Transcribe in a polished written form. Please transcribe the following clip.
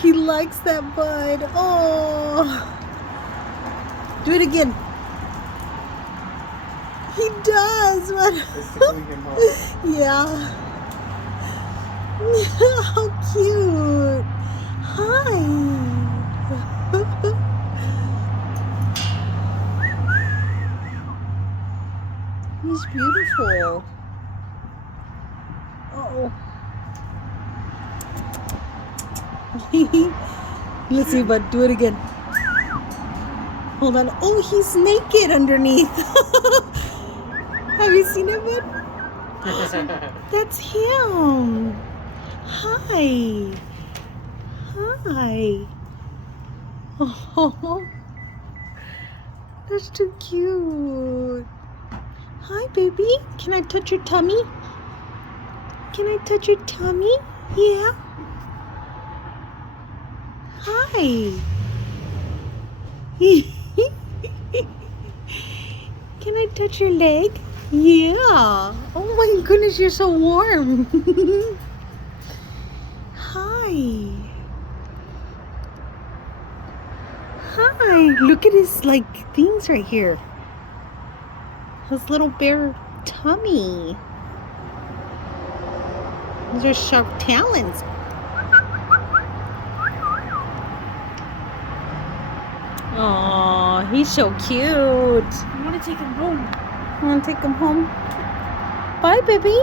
He likes that bud. Oh. Do it again. He does. What? It's tickling him hard. Yeah. How cute. Hi. He's beautiful. Uh-oh. Let's see, bud. Do it again. Hold on. Oh, he's naked underneath. Have you seen it, bud? That's him. Hi. Hi. Oh, that's too cute. Hi, baby. Can I touch your tummy? Can I touch your tummy? Yeah. Hi. Can I touch your leg? Yeah. Oh my goodness, you're so warm. Hi. Hi. Look at his things right here. His little bare tummy. Those are sharp talons. Oh, he's so cute. I want to take him home. Want to take him home? Bye, baby.